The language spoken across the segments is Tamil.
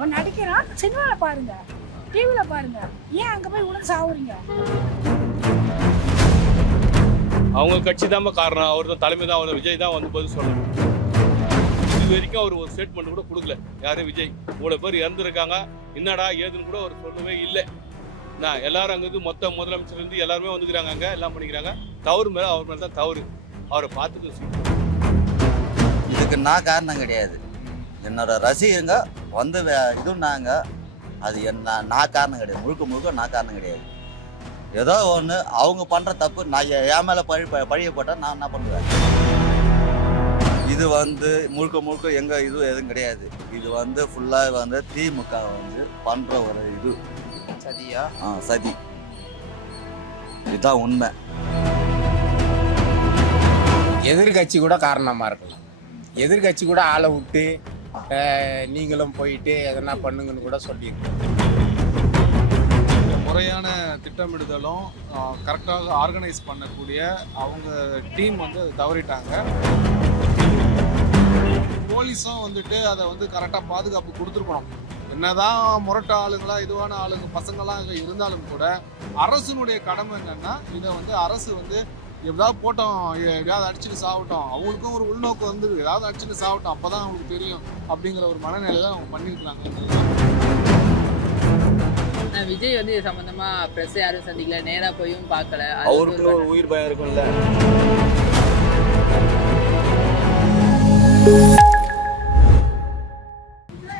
அவன் நடிக்கிறான் சினிமாவில் பாருங்க. டிவியில் பாருங்க. ஏன் அங்கே போய் உடனே சாவுறீங்க? அவங்க கட்சி தான் காரணம். அவர் தான் தலைமை தான் அவர் விஜய் தான் வந்து பதில் சொல்லணும். இது வரைக்கும் அவர் ஒரு ஸ்டேட்மெண்ட் கூட கொடுக்கல. யாரு விஜய்? இவ்வளோ பேர் இறந்துருக்காங்க. என்னடா ஏதுன்னு கூட அவர் சொல்லவே இல்லை. நான் எல்லாரும் அங்கே இருந்து மொத்த முதலமைச்சர் இருந்து எல்லாருமே வந்துக்கிறாங்க அங்கே. எல்லாம் பண்ணிக்கிறாங்க. தவறு மேலே அவர் மேலே தான் தவறு. அவரை பார்த்துட்டு இதுக்கு நான் காரணம் கிடையாது. என்னோட ரசிகங்க வந்து வே- இதுன்னாங்க. அது என்ன நான் காரணம் கிடையாது. முழுக்க முழுக்க நான் காரணம் கிடையாது. ஏதோ ஒன்று அவங்க பண்ணுற தப்பு நான் என் மேலே பழி ப- பழிய போட்டால் நான் என்ன பண்ணுவேன்? இது வந்து முழுக்க முழுக்க எங்கள் இது எதுவும் கிடையாது. இது வந்து ஃபுல்லாக வந்து திமுக வந்து பண்ணுற ஒரு இது. சதியா? ஆ சதி. இதுதான் உண்மை. எதிர்கட்சி கூட காரணமாக இருக்கலாம். எதிர்கட்சி கூட ஆளை விட்டு நீங்களும் போயிட்டு எதனா பண்ணுங்கன்னு கூட சொல்லியிருக்கோம். இந்த முறையான திட்டமிடுதலும் கரெக்டாக ஆர்கனைஸ் பண்ணக்கூடிய அவங்க டீம் வந்து தவறிட்டாங்க. போலீஸும் வந்துட்டு அதை வந்து கரெக்டாக பாதுகாப்பு கொடுத்துருக்கணும். என்னதான் முரட்ட ஆளுங்களா இதுவான ஆளுங்க பசங்களாம் இங்க இருந்தாலும் கூட அரசினுடைய கடமை என்னன்னா இதை வந்து அரசு வந்து எப்படியாவது போட்டோம் எப்படியாவது அடிச்சுட்டு சாப்பிட்டோம். அவங்களுக்கும் ஒரு உள்நோக்கு வந்து ஏதாவது அடிச்சுட்டு சாப்பிட்டோம் அப்பதான் அவங்களுக்கு தெரியும். அப்படிங்கிற ஒரு மனநிலையில அவங்க பண்ணியிருக்காங்க விஜய் வந்து இது சம்பந்தமா பிரஸ் யாரும் சந்திக்கல. நேரா போயும் பார்க்கல. அது அவருக்குன்னு ஒரு உயிர் பயம் இருக்கும்ல.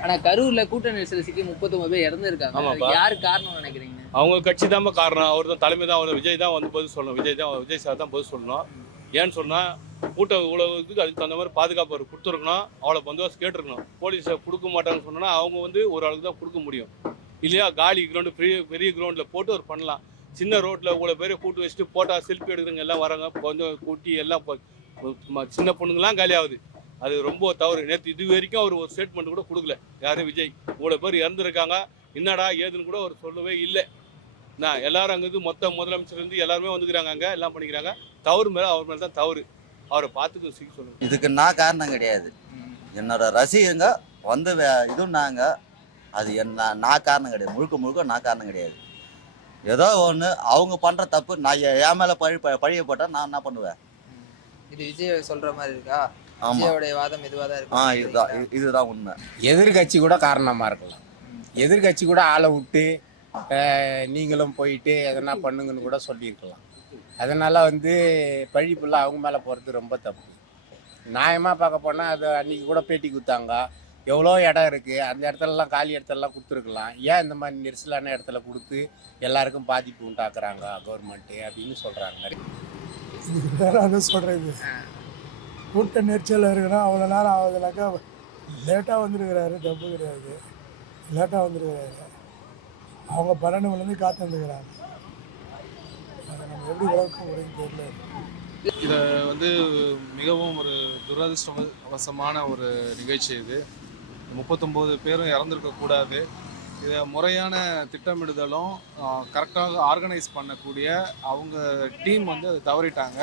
ஆனா கரூர்ல கூட்ட நெரிசல் சிக்கி முப்பத்தொன்பது பேர் இறந்துருக்காங்க. யாரு காரணம் நினைக்கிறீங்க? அவங்க கட்சி தான் காரணம். அவர் தான் தலைமை தான் அவர் விஜய் தான் வந்து பதில் சொல்லணும். விஜய் தான் விஜய் சார் தான் பதில் சொல்லணும். ஏன்னு சொன்னால் கூட்ட உழவுக்கு அதுக்கு தகுந்த மாதிரி பாதுகாப்பு அவர் கொடுத்துருக்கணும். அவ்வளோ பந்தோபஸ்து கேட்டிருக்கணும். போலீஸை கொடுக்க மாட்டாங்கன்னு சொன்னால் அவங்க வந்து ஒரு ஆளுக்கு தான் கொடுக்க முடியும். இல்லையா? காலி கிரவுண்டு பெரிய பெரிய கிரவுண்டில் போட்டு அவர் பண்ணலாம். சின்ன ரோட்டில் இவ்வளோ பேரை கூட்டு வச்சுட்டு போட்டால் செல்ஃபி எடுக்கிறவங்க எல்லாம் வராங்க. கொஞ்சம் கூட்டி எல்லாம் சின்ன பொண்ணுங்களாம் காலியாகுது அது ரொம்ப தவறு. நேற்று இது வரைக்கும் அவர் ஒரு ஸ்டேட்மெண்ட் கூட கொடுக்கல. யாரும் விஜய். இவ்வளோ பேர் இறந்துருக்காங்க. என்னடா ஏதுன்னு கூட அவர் சொல்லவே இல்லை. நான் எல்லாரும் அங்கே இருந்து மொத்த முதலமைச்சர் இருந்து எல்லாருமே வந்துக்கிறாங்க அங்கே எல்லாம் பண்ணிக்கிறாங்க. தவறு மேலே அவர் மேலே தான் தவறு. அவரை பார்த்துட்டு சீக்கிரம் சொல்லுங்க. இதுக்கு நான் காரணம் கிடையாது. என்னோட ரசிகங்க வந்து வே- இதுன்னாங்க. அது என்ன நான் காரணம் கிடையாது. முழுக்க முழுக்க நான் காரணம் கிடையாது. ஏதோ ஒன்று அவங்க பண்ணுற தப்பு நான் எ- என் மேலே பழி ப- பழிய போட்டால் நான் என்ன பண்ணுவேன்? இது விஜய் சொல்ற மாதிரி இருக்கா? விஜயோடைய வாதம் இதுவா தான் ஆ இருக்கு இதுதான் இது- இதுதான் உண்மை. எதிர்கட்சி கூட காரணமாக இருக்கலாம். எதிர்கட்சி கூட ஆளை விட்டு நீங்களும் போயிட்டு எதனா பண்ணுங்கன்னு கூட சொல்லியிருக்கலாம். அதனால் வந்து பழி ஃபுல்லாக அவங்க மேலே போகிறது ரொம்ப தப்பு. நியாயமாக பார்க்க போனால் அது அன்றைக்கி கூட பேட்டி கொடுத்தாங்க. எவ்வளோ இடம் இருக்குது அந்த இடத்துலலாம் காலி இடத்துலலாம் கொடுத்துருக்கலாம். ஏன் இந்த மாதிரி நெரிசலான இடத்துல கொடுத்து எல்லாருக்கும் பாதிப்பு உண்டாக்குறாங்க கவர்மெண்ட்டு அப்படின்னு சொல்கிறாங்க இதுக்கு சொல்கிறது கூட்ட நெரிச்சல் இருக்கிறோம் அவ்வளோ நேரம் ஆகுதுனாக்கா லேட்டாக வந்துருக்கிறாரு. தப்பு கிடையாது. லேட்டாக வந்துருக்கிறாரு. அவங்க பன்னெண்டுலேருந்து காத்து வந்துக்கிறாங்க. அதை நம்ம எப்படி விளக்க முடியும்னு தெரியல. இதை வந்து மிகவும் ஒரு துரதிருஷ்டவசமான ஒரு நிகழ்ச்சி இது. முப்பத்தொம்போது பேரும் இறந்துருக்கக்கூடாது இதை முறையான திட்டமிடுதலும் கரெக்டாக ஆர்கனைஸ் பண்ணக்கூடிய அவங்க டீம் வந்து அதை தவறிட்டாங்க.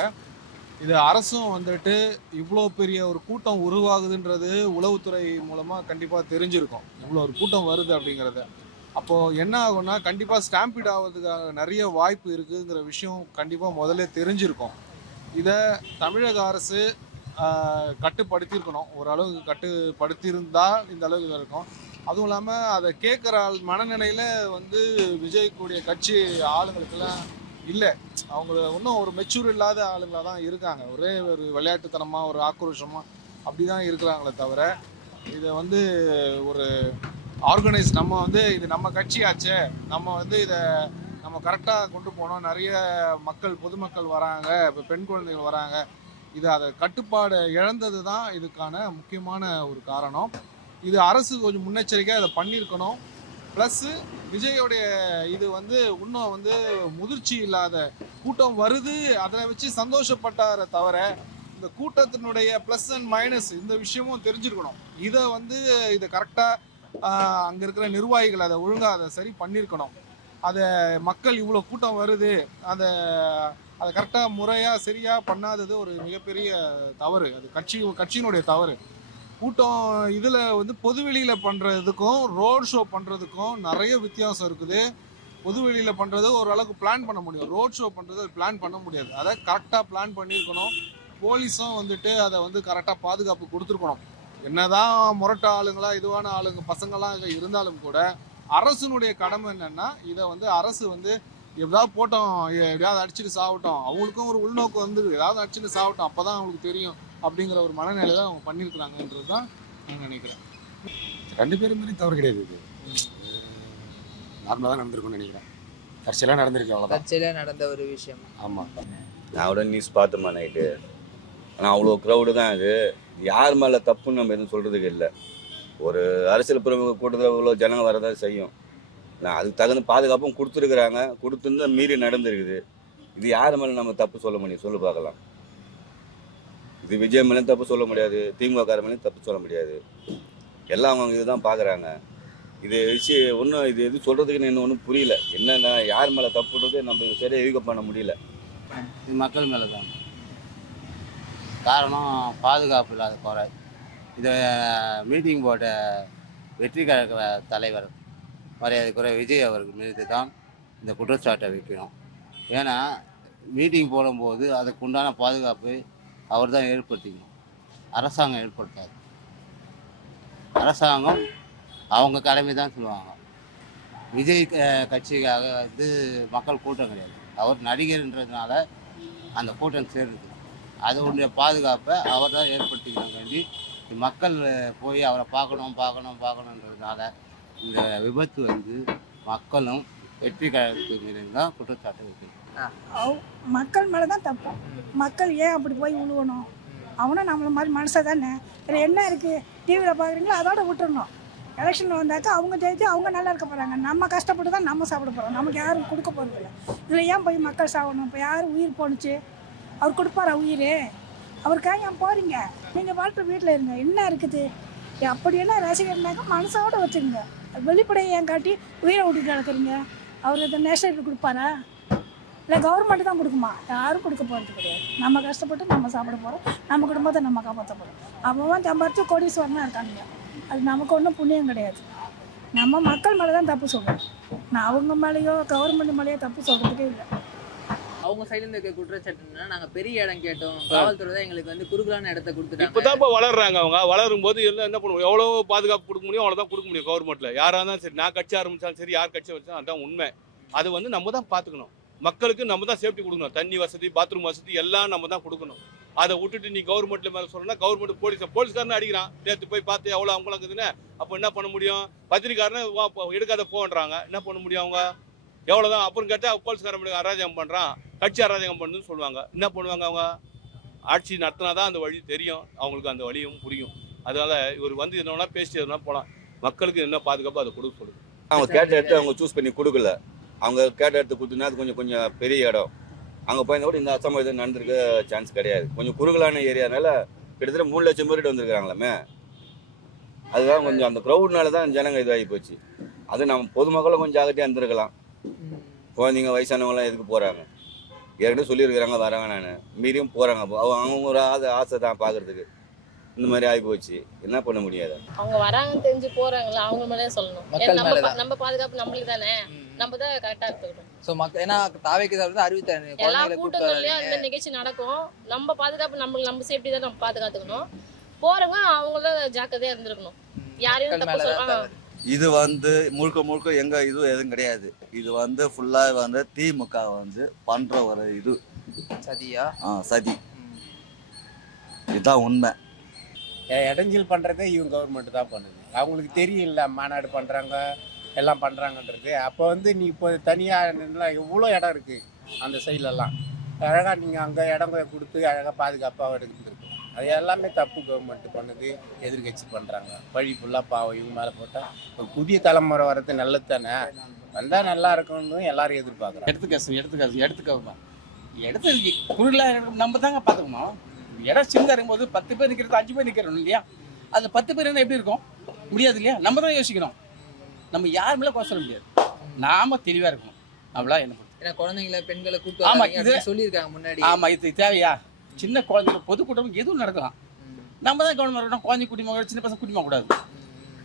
இது அரசும் வந்துட்டு இவ்வளோ பெரிய ஒரு கூட்டம் உருவாகுதுன்றது உளவுத்துறை மூலமாக கண்டிப்பாக தெரிஞ்சிருக்கும். இவ்வளோ ஒரு கூட்டம் வருது அப்படிங்கிறத. அப்போது என்ன ஆகும்னா கண்டிப்பாக ஸ்டாம்பிட் ஆகிறதுக்காக நிறைய வாய்ப்பு இருக்குங்கிற விஷயம் கண்டிப்பாக முதல்ல தெரிஞ்சிருக்கும். இதை தமிழக அரசு கட்டுப்படுத்தியிருக்கணும். ஓரளவுக்கு கட்டுப்படுத்தியிருந்தால் இந்த அளவுக்கு இருக்கும். அதுவும் இல்லாமல் அதை கேட்குற ஆள் மனநிலையில் வந்து விஜய் கூடிய கட்சி ஆளுங்களுக்கெல்லாம் இல்லை. அவங்க இன்னும் ஒரு மெச்சூர் இல்லாத ஆளுங்களாக தான் இருக்காங்க. ஒரே ஒரு விளையாட்டுத்தனமாக ஒரு ஆக்ரோஷமாக அப்படி தான் இருக்கிறாங்களே தவிர இதை வந்து ஒரு ஆர்கனைஸ் நம்ம வந்து இது நம்ம கட்சியாச்சே நம்ம வந்து இதை நம்ம கரெக்டாக கொண்டு போனோம். நிறைய மக்கள் பொதுமக்கள் வராங்க. இப்போ பெண் குழந்தைகள் வராங்க. இது அதை கட்டுப்பாடு இழந்தது தான் இதுக்கான முக்கியமான ஒரு காரணம். இது அரசு கொஞ்சம் முன்னெச்சரிக்கையாக இதை பண்ணியிருக்கணும். ப்ளஸ்ஸு விஜயோடைய இது வந்து இன்னும் வந்து முதிர்ச்சி இல்லாத கூட்டம் வருது. அதை வச்சு சந்தோஷப்பட்டார தவிர இந்த கூட்டத்தினுடைய ப்ளஸ் அண்ட் மைனஸ் இந்த விஷயமும் தெரிஞ்சிருக்கணும். இதை வந்து இதை கரெக்டாக அங்கே இருக்கிற நிர்வாகிகள் அதை ஒழுங்காக அதை சரி பண்ணியிருக்கணும். அதை மக்கள் இவ்வளோ கூட்டம் வருது அதை அதை கரெக்டாக முறையாக சரியாக பண்ணாதது ஒரு மிகப்பெரிய தவறு. அது கட்சி கட்சியினுடைய தவறு. கூட்டம் இதில் வந்து பொதுவெளியில் பண்ணுறதுக்கும் ரோட் ஷோ பண்ணுறதுக்கும் நிறைய வித்தியாசம் இருக்குது. பொதுவெளியில் பண்ணுறது ஓரளவுக்கு பிளான் பண்ண முடியும். ரோட் ஷோ பண்ணுறது பிளான் பண்ண முடியாது. அதை கரெக்டாக பிளான் பண்ணியிருக்கணும். போலீஸும் வந்துட்டு அதை வந்து கரெக்டாக பாதுகாப்பு கொடுத்துருக்கணும். என்னதான் முரட்ட ஆளுங்களா இதுவான ஆளுங்க பசங்களாம் இருந்தாலும் கூட அரசனுடைய கடமை என்னன்னா இதை வந்து அரசு வந்து எப்படியாவது போட்டோம் எப்படியாவது அடிச்சுட்டு சாவட்டும். அவங்களுக்கும் ஒரு உள்நோக்கம் வந்து ஏதாவது அடிச்சுட்டு சாவட்டும். அப்பதான் அவங்களுக்கு தெரியும் அப்படிங்கிற ஒரு மனநிலையில அவங்க பண்ணியிருக்கிறாங்கன்றது தான் நான் நினைக்கிறேன். ரெண்டு பேரும் மாரி தவறு கிடையாது இது. நார்மலாக தான் நடந்திருக்கும்னு நினைக்கிறேன். தற்செயலாக நடந்திருக்கு அவ்வளோதான் தற்செயலாக நடந்த ஒரு விஷயம்? ஆமாம் நான் கூட நியூஸ் பார்த்தோமா நைட்டு ஆனால் அவ்வளோ க்ரௌடு தான் இது யார் மேலே தப்புன்னு நம்ம எதுவும் சொல்கிறதுக்கு இல்லை. ஒரு அரசியல் பிரமுக கூட்டத்தில் இவ்வளோ ஜனங்க வரதான் செய்யும். நான் அதுக்கு தகுந்த பாதுகாப்பும் கொடுத்துருக்குறாங்க. கொடுத்துருந்தா மீறி நடந்துருக்குது. இது யார் மேலே நம்ம தப்பு சொல்ல முடியும்? சொல்லு பார்க்கலாம். இது விஜய் மேலேயும் தப்பு சொல்ல முடியாது. திமுக மேலேயும் தப்பு சொல்ல முடியாது. எல்லாம் அவங்க இதுதான் பார்க்குறாங்க இது விஷயம் ஒன்றும் இது எது சொல்கிறதுக்கு இன்னும் ஒன்றும் புரியல. என்னென்ன யார் மேலே தப்புன்றது நம்ம சரியாக யூக பண்ண முடியல. இது மக்கள் மேலே தான் காரணம் பாதுகாப்பு இல்லாத குறை இதை மீட்டிங் போட்ட வெற்றி கழக தலைவர் மரியாதைக்குறை விஜய் அவர்கள் மீது தான் இந்த குற்றச்சாட்டை வைக்கணும். ஏன்னா மீட்டிங் போடும்போது அதுக்கு உண்டான பாதுகாப்பு அவர் தான் ஏற்படுத்திக்கணும். அரசாங்கம் ஏற்படுத்தாது. அரசாங்கம் அவங்க கடமை தான் சொல்லுவாங்க. விஜய் க- கட்சிக்காக வந்து மக்கள் கூட்டம் கிடையாது. அவர் நடிகர்ன்றதுனால அந்த கூட்டம் சேருது. அதனுடைய பாதுகாப்பை அவர் தான் ஏற்படுத்திக்கணும் வேண்டி மக்கள் போய் அவரை பார்க்கணும் பார்க்கணும் பார்க்கணுன்றதுனால இந்த விபத்து வந்து மக்களும் வெற்றி கழகத்து மீது தான் குற்றச்சாட்டு வைக்கணும் மக்கள் மேலே தான் தப்பு. மக்கள் ஏன் அப்படி போய் விழுவணும் அவனும் நம்மளை மாதிரி மனசை தானே. இதில் என்ன இருக்குது டிவியில் பார்க்குறீங்களோ அதோட விட்டுறணும். எலெக்ஷன் வந்தாக்கா அவங்க ஜெயிச்சு அவங்க நல்லா இருக்க போகிறாங்க நம்ம கஷ்டப்பட்டு தான் நம்ம சாப்பிட போகிறோம் நமக்கு யாரும் கொடுக்க போகிறது இல்லை இதில் ஏன் போய் மக்கள் சாகணும்? இப்போ யார் உயிர் போணுச்சு? அவர் கொடுப்பாரா உயிர்? அவருக்காக ஏன் போகிறீங்க நீங்கள் வாழ்க்கை வீட்டில் இருங்க. என்ன இருக்குது? அப்படி என்ன மனசோடு மனசோட வச்சுருங்க. வெளிப்படையை ஏன் காட்டி உயிரை விட்டுட்டு நடக்கிறீங்க? அவர் இதை நேஷனல் கொடுப்பாரா? இல்லை கவர்மெண்ட் தான் கொடுக்குமா? யாரும் கொடுக்க போகிறது கிடையாது. நம்ம கஷ்டப்பட்டு நம்ம சாப்பிட போகிறோம் நம்ம குடும்பத்தை நம்ம காப்பாற்ற போகிறோம் அவன் சம்பாரிச்சு கோடீஸ்வரனாக இருக்காங்க அது நமக்கு ஒன்றும் புண்ணியம் கிடையாது. நம்ம மக்கள் மேலே தான் தப்பு சொல்கிறோம் நான் அவங்க மேலேயோ கவர்மெண்ட் மேலேயோ தப்பு சொல்கிறதுக்கே இல்லை. அவங்க சைடுல இருந்து இருக்க குற்றச்சாட்டு என்னன்னா நாங்க பெரிய இடம் கேட்டோம். காவல்துறை தான் எங்களுக்கு வந்து குறுகலான இடத்த கொடுத்துட்டாங்க இப்போ வளர்றாங்க அவங்க. வளரும் போது எல்லாம் என்ன பண்ணுவோம்? எவ்வளோ பாதுகாப்பு கொடுக்க முடியும்? அவ்வளோதான் கொடுக்க முடியும் கவர்மெண்ட்ல யாராக இருந்தாலும் சரி நான் கட்சி ஆரம்பிச்சாலும் சரி யார் கட்சி வச்சாலும் அதான் உண்மை. அது வந்து நம்ம தான் பார்த்துக்கணும் மக்களுக்கு நம்ம தான் சேஃப்டி கொடுக்கணும். தண்ணி வசதி பாத்ரூம் வசதி எல்லாம் நம்ம தான் கொடுக்கணும். அதை விட்டுட்டு நீ கவர்மெண்ட்ல மேலே சொல்லணும்னா கவர்மெண்ட் போலீஸ் போலீஸ்காரனு அடிக்கிறான். நேற்று போய் பார்த்து எவ்வளோ அவங்களுக்குதுன்னு அப்போ என்ன பண்ண முடியும்? பத்திரிக்காரனு எடுக்காத போன்றாங்க. என்ன பண்ண முடியும் அவங்க? எவ்வளோதான் அப்புறம் கேட்டால் போலீஸ்காரன் அராஜகம் பண்ணுறான் கட்சி அராஜகம் பண்ணுன்னு சொல்லுவாங்க. என்ன பண்ணுவாங்க அவங்க? ஆட்சி நடத்தினா தான் அந்த வழி தெரியும். அவங்களுக்கு அந்த வழியும் புரியும். அதனால இவர் வந்து என்ன பேசிட்டு எதுனா போகலாம் மக்களுக்கு என்ன பாதுகாப்பு அதை கொடுக்க சொல்லுங்க. அவங்க கேட்ட இடத்த அவங்க சூஸ் பண்ணி கொடுக்கல. அவங்க கேட்ட இடத்த கொடுத்தீங்கன்னா அது கொஞ்சம் கொஞ்சம் பெரிய இடம். அங்கே போயிருந்தா கூட இந்த அசம்பாவிதம் நடந்திருக்க சான்ஸ் கிடையாது. கொஞ்சம் குறுகலான ஏரியானால கிட்டத்தட்ட மூணு லட்சம் பேர்கிட்ட வந்திருக்காங்களாமே அதுதான் கொஞ்சம் அந்த க்ரௌட்னால தான் ஜனங்க இதாகி போச்சு. அது நம்ம பொதுமக்களும் கொஞ்சம் ஜாகிரதையாக இருந்திருக்கலாம். குழந்தைங்க வயசானவங்களாம் எதுக்கு போகிறாங்க ஏற்கனவே சொல்லியிருக்கிறாங்க வராங்க நான். மீறியும் போகிறாங்க அவங்க ஒரு ஆசை ஆசை தான் பார்க்குறதுக்கு இந்த மாதிரி ஆகி போச்சு. என்ன பண்ண முடியாது? அவங்க வராங்கன்னு தெரிஞ்சு போறாங்களா? அவங்க மேலே சொல்லணும். நம்ம நம்ம பாதுகாப்பு நம்மளுக்கு தானே? நம்ம தான் கரெக்டா எடுத்துக்கணும். ஸோ மக்கள் ஏன்னா தாவைக்கு சாப்பிட்டு அறிவித்தாரு எல்லா கூட்டங்கள்லயும் அந்த நிகழ்ச்சி நடக்கும். நம்ம பாதுகாப்பு நம்ம நம்ம சேஃப்டி தான் நம்ம பாதுகாத்துக்கணும். போறவங்க அவங்களும் ஜாக்கிரதையா இருந்திருக்கணும். யாரையும் தப்பு. இது வந்து முழுக்க முழுக்க எங்க இது எதுவும் கிடையாது. இது வந்து ஃபுல்லாக வந்து திமுக வந்து பண்ற ஒரு இது. சதியா? ஆ, சதி. இதுதான் உண்மை. இடைஞ்சல் பண்ணுறதே இவங்க கவர்மெண்ட் தான் பண்ணுது. அவங்களுக்கு தெரியல மாநாடு பண்ணுறாங்க எல்லாம் பண்ணுறாங்கன்றது அப்போ வந்து நீ இப்போ தனியாக எவ்வளோ இடம் இருக்குது அந்த சைட்லலாம் அழகாக நீங்கள் அங்கே இடம் கொடுத்து அழகாக பாதுகாப்பாக எடுத்துருக்கோம் அது எல்லாமே தப்பு கவர்மெண்ட் பண்ணுது எதிர்கட்சி பண்ணுறாங்க பழி ஃபுல்லாக பாவம் இவங்க மேலே போட்டால் ஒரு புதிய தலைமுறை வர்றது நல்லது தானே வந்தால் நல்லா இருக்கும்னு எல்லாரும் எதிர்பார்க்குறாங்க. எடுத்துக்க எடுத்துக்க எடுத்துக்க எடுத்து குறுல நம்ம தாங்க பார்த்துக்கணும் இடம் சின்னதாக இருக்கும்போது பத்து பேர் நிற்கிறது அஞ்சு பேர் நிற்கிறோம் இல்லையா? அதில் பத்து பேர் இருந்தா எப்படி இருக்கும்? முடியாது இல்லையா? நம்ம தான் யோசிக்கணும் நம்ம யார் மேலே குறை சொல்ல முடியாது. நாம தெளிவாக இருக்கணும். அவ்வளோ என்ன. ஏன்னா குழந்தைங்களை பெண்களை கூப்பிட்டு ஆமா, வராதீங்க இது- சொல்லியிருக்காங்க முன்னாடி. ஆமா இது தேவையா? சின்ன குழந்தைங்க பொதுக்கூட்டம் எதுவும் நடக்கலாம். நம்ம தான் கவனமாக இருக்கணும். குழந்தை குட்டிமா கூட சின்ன பசங்க குட்டிமா கூடாது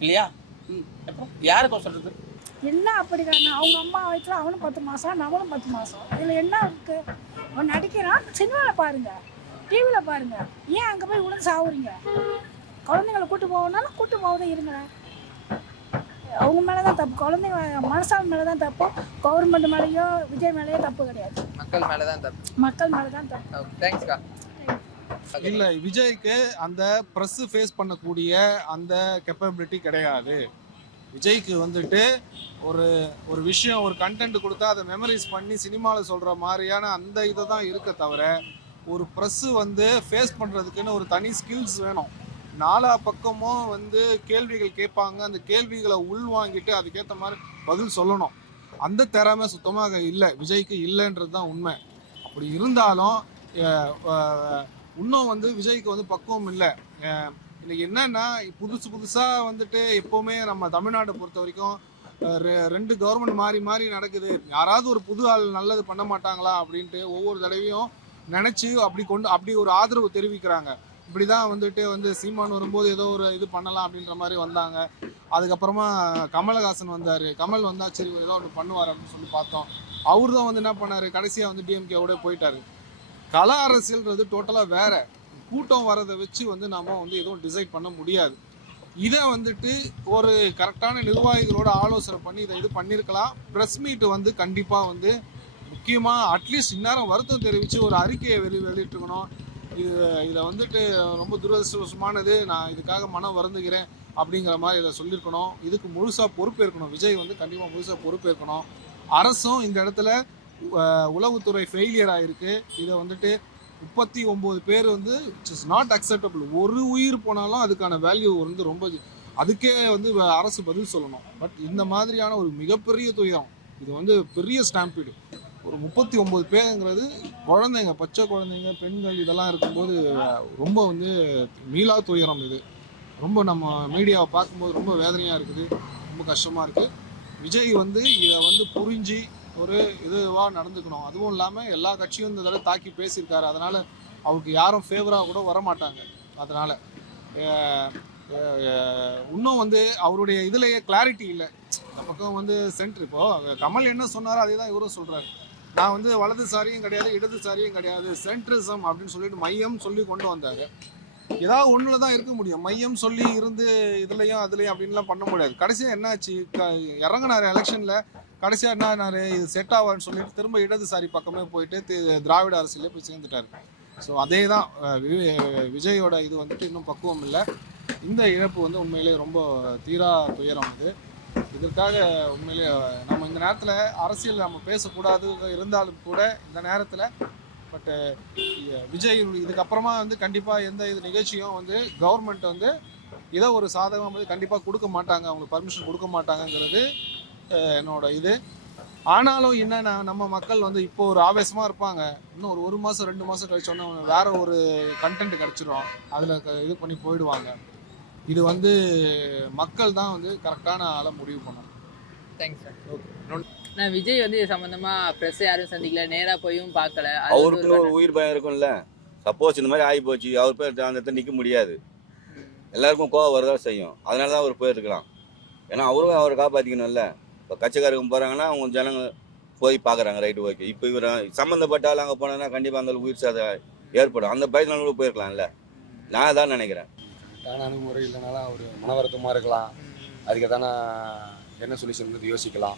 இல்லையா? ம். அப்புறம் யாருக்கு சொல்கிறது என்ன அப்படி காரணம் அவங்க அம்மா வயிற்றுல அவனும் பத்து மாதம் நம்மளும் பத்து மாதம் இதில் என்ன இருக்கு? அவன் நடிக்கிறான். சினிமாவில் பாருங்க. டிவியில் பாருங்க. ஏன் அங்கே போய் விழுந்து சாவுறீங்க? குழந்தைங்கள கூட்டு போகணும்னாலும் கூட்டு போகவே இருங்க. அவங்க மேலே தான் தப்பு. குழந்தைங்க மனசால் மேலே தான் தப்பு. கவர்மெண்ட் மேலேயோ விஜய் மேலேயோ தப்பு கிடையாது. மக்கள் மேலதான் தப்பு. மக்கள் மேலே தான் தப்பு தேங்க்ஸ்க்கா இல்லை விஜய்க்கு அந்த பிரஸ் ஃபேஸ் பண்ணக்கூடிய அந்த கெப்பபிலிட்டி கிடையாது. விஜய்க்கு வந்துட்டு ஒரு ஒரு விஷயம் ஒரு கண்டென்ட் கொடுத்தா அதை மெமரிஸ் பண்ணி சினிமாவில் சொல்கிற மாதிரியான அந்த இதை தான் இருக்க தவிர ஒரு ப்ரெஸ்ஸு வந்து ஃபேஸ் பண்ணுறதுக்குன்னு ஒரு தனி ஸ்கில்ஸ் வேணும். நாலா பக்கமும் வந்து கேள்விகள் கேட்பாங்க. அந்த கேள்விகளை உள்வாங்கிட்டு அதுக்கேற்ற மாதிரி பதில் சொல்லணும். அந்த திறமை சுத்தமாக இல்லை. விஜய்க்கு இல்லைன்றது தான் உண்மை. அப்படி இருந்தாலும் இன்னும் வந்து விஜய்க்கு வந்து பக்குவம் இல்லை. இன்னைக்கு என்னன்னா புதுசு புதுசாக வந்துட்டு எப்போவுமே நம்ம தமிழ்நாட்டை பொறுத்த வரைக்கும் ரெ- ரெண்டு கவர்மெண்ட் மாறி மாறி நடக்குது. யாராவது ஒரு புது ஆள் நல்லது பண்ண மாட்டாங்களா அப்படின்ட்டு ஒவ்வொரு தடவையும் நினச்சி அப்படி கொண்டு அப்படி ஒரு ஆதரவு தெரிவிக்கிறாங்க. இப்படி தான் வந்துட்டு வந்து சீமான் வரும்போது ஏதோ ஒரு இது பண்ணலாம் அப்படின்ற மாதிரி வந்தாங்க. அதுக்கப்புறமா கமலஹாசன் வந்தார். கமல் வந்தால் சரி ஏதோ ஒன்று பண்ணுவார் அப்படின்னு சொல்லி பார்த்தோம். அவர் தான் வந்து என்ன பண்ணார்? கடைசியாக வந்து டிஎம்கேவோட போயிட்டாரு. கல அரசியல்ன்றது டோட்டலாக வேற. கூட்டம் வரதை வச்சு வந்து நாம் வந்து எதுவும் டிசைட் பண்ண முடியாது. இதை வந்துட்டு ஒரு கரெக்டான நிர்வாகிகளோட ஆலோசனை பண்ணி இதை இது பண்ணியிருக்கலாம் ப்ரெஸ் மீட் வந்து கண்டிப்பாக வந்து முக்கியமாக அட்லீஸ்ட் இந்நேரம் வருத்தம் தெரிவித்து ஒரு அறிக்கையை வெளி வெளியிட்டுக்கணும் இது இதை வந்துட்டு ரொம்ப துரதிருஷ்டமானது நான் இதுக்காக மனம் வருந்துகிறேன் அப்படிங்கிற மாதிரி இதை சொல்லியிருக்கணும். இதுக்கு முழுசாக பொறுப்பேற்கணும். விஜய் வந்து கண்டிப்பாக முழுசாக பொறுப்பேற்கணும். அரசும் இந்த இடத்துல உளவுத்துறை ஃபெயிலியர் ஆகிருக்கு இதை வந்துட்டு முப்பத்தி ஒம்பது பேர் வந்து இட்ஸ் நாட் அக்செப்டபிள் ஒரு உயிர் போனாலும் அதுக்கான வேல்யூ வந்து ரொம்ப அதுக்கே வந்து வ- அரசு பதில் சொல்லணும். பட் இந்த மாதிரியான ஒரு மிகப்பெரிய துயரம் இது வந்து பெரிய ஸ்டாம்பீடு ஒரு முப்பத்தி ஒம்பது பேருங்கிறது குழந்தைங்க பச்சை குழந்தைங்க பெண்கள் இதெல்லாம் இருக்கும்போது ரொம்ப வந்து மீளா துயரம் இது. ரொம்ப நம்ம மீடியாவை பார்க்கும்போது ரொம்ப வேதனையாக இருக்குது. ரொம்ப கஷ்டமாக இருக்குது விஜய் வந்து இதை வந்து புரிஞ்சு ஒரு இதுவாக நடந்துக்கணும். அதுவும் இல்லாமல் எல்லா கட்சியும் இந்த தடவை தாக்கி பேசியிருக்காரு. அதனால் அவருக்கு யாரும் ஃபேவராக கூட வர மாட்டாங்க அதனால் இன்னும் வந்து அவருடைய இதுலேயே கிளாரிட்டி இல்லை. இந்த பக்கம் வந்து சென்ட்ரு இப்போது கமல் என்ன சொன்னாரோ அதே தான் இவரும் சொல்கிறாரு நான் வந்து வலதுசாரியும் கிடையாது இடதுசாரியும் கிடையாது. சென்ட்ரிசம் அப்படின்னு சொல்லிட்டு மையம் சொல்லி கொண்டு வந்தார். ஏதாவது ஒன்றில் தான் இருக்க முடியும். மையம் சொல்லி இருந்து இதுலையும் அதுலையும் அப்படின்லாம் பண்ண முடியாது. கடைசியாக என்னாச்சு? க இறங்கினார் எலெக்ஷனில் கடைசியாக என்ன ஆனார்? இது செட் ஆவான்னு சொல்லிட்டு திரும்ப இடதுசாரி பக்கமே போயிட்டு திராவிட அரசியலே போய் சேர்ந்துட்டாரு. ஸோ அதே தான் விஜயோட இது வந்துட்டு இன்னும் பக்குவம் இல்லை. இந்த இழப்பு வந்து உண்மையிலே ரொம்ப தீரா துயரம் இது இதற்காக உண்மையிலே நம்ம இந்த நேரத்தில் அரசியல் நம்ம பேசக்கூடாது இருந்தாலும் கூட இந்த நேரத்தில் பட்டு விஜய் இதுக்கப்புறமா வந்து கண்டிப்பாக எந்த இது நிகழ்ச்சியும் வந்து கவர்மெண்ட் வந்து ஏதோ ஒரு சாதகம் வந்து கண்டிப்பாக கொடுக்க மாட்டாங்க. அவங்களுக்கு பர்மிஷன் கொடுக்க மாட்டாங்கங்கிறது என்னோட இது. ஆனாலும் என்னன்னா நம்ம மக்கள் வந்து இப்போ ஒரு ஆவேசமாக இருப்பாங்க. இன்னும் ஒரு ஒரு மாதம் ரெண்டு மாதம் கழிச்சோன்னா வேற ஒரு கண்டென்ட் கிடச்சிரும். அதில் இது பண்ணி போயிடுவாங்க. இது வந்து மக்கள் தான் வந்து கரெக்டான ஆளை முடிவு பண்ணணும் தேங்க்ஸ் சார் நான் விஜய் வந்து இது சம்பந்தமா பிரஸ் யாரும் சந்திக்கல. நேரா போயும் பார்க்கல. வந்து ஒரு உயிர் பயம் இருக்கும்ல. சப்போஸ் இந்த மாதிரி ஆகி போச்சு அவர் பேர் அந்த இடத்துல நிற்க முடியாது. எல்லாருக்கும் கோவம் வரதான் செய்யும். அதனால தான் அவர் போயிருக்கலாம். ஏன்னா அவரும் அவரை காப்பாற்றிக்கணும்ல இப்போ கட்சிக்காரங்க போகிறாங்கன்னா அவங்க ஜனங்க போய் பார்க்குறாங்க ரைட்டு ஓகே இப்போ இவர் சம்மந்தப்பட்ட ஆள் அங்கே போனாங்கன்னா கண்டிப்பாக அந்த உயிர் சேதம் ஏற்படும். அந்த பயத்தினால கூட போயிருக்கலாம்ல. நான் தான் நினைக்கிறேன். கரெக்டான அணுகுமுறை இல்லைனாலும் அவர் மன வருத்தமாக இருக்கலாம். அதுக்கு தானே என்ன சொல்யூஷன் யோசிக்கலாம்.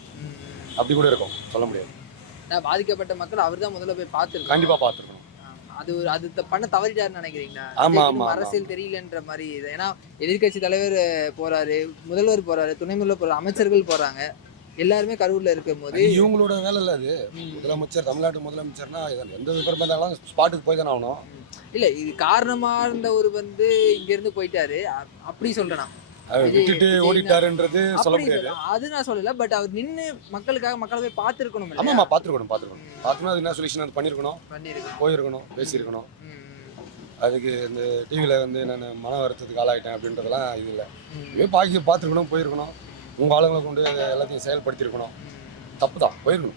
அப்படி கூட இருக்கும். சொல்ல முடியாது. நான் பாதிக்கப்பட்ட மக்கள் அவர் தான் முதல்ல போய் பார்த்துருக்கோம் கண்டிப்பாக பார்த்துருக்கணும். அது ஒரு அது பண்ண தவறிட்டாருன்னு நினைக்கிறீங்களா. அரசியல் தெரியலன்ற மாதிரி இது. ஏன்னா எதிர்க்கட்சி தலைவர் போறாரு முதல்வர் போறாரு துணை முதல்வர் போறாரு அமைச்சர்கள் போறாங்க. எல்லாருமே கரூர்ல இருக்கும் போது இவங்களோட வேலை இல்லை அது. முதலமைச்சர் தமிழ்நாட்டு முதலமைச்சர்னா எந்த விபரம் இருந்தாலும் ஸ்பாட்டுக்கு போய் தானே ஆகணும். இல்ல இது காரணமா இருந்த ஒரு வந்து இங்க இருந்து போயிட்டாரு அப்படி சொல்றேன் விட்டுட்டு ஓடிட்டாருன்றது சொல்ல முடியாது. அது நான் சொல்லல பட் அவர் நின்னு மக்களுக்காக மக்களை போய் பார்த்துருக்கணும் ஆமாம்மா பார்த்துருக்கணும் பார்த்துருக்கணும். பார்த்துனா அது என்ன சொல்யூஷன் அது பண்ணியிருக்கணும் போயிருக்கணும் பேசியிருக்கணும். அதுக்கு இந்த டிவியில் வந்து நான் மன வருத்தத்துக்கு ஆளாயிட்டேன் அப்படின்றதெல்லாம் இது இல்லை. இதுவே பாக்கி பார்த்துருக்கணும் போயிருக்கணும். உங்கள் ஆளுங்களை கொண்டு எல்லாத்தையும் செயல்படுத்தியிருக்கணும். தப்பு தான் போயிடணும்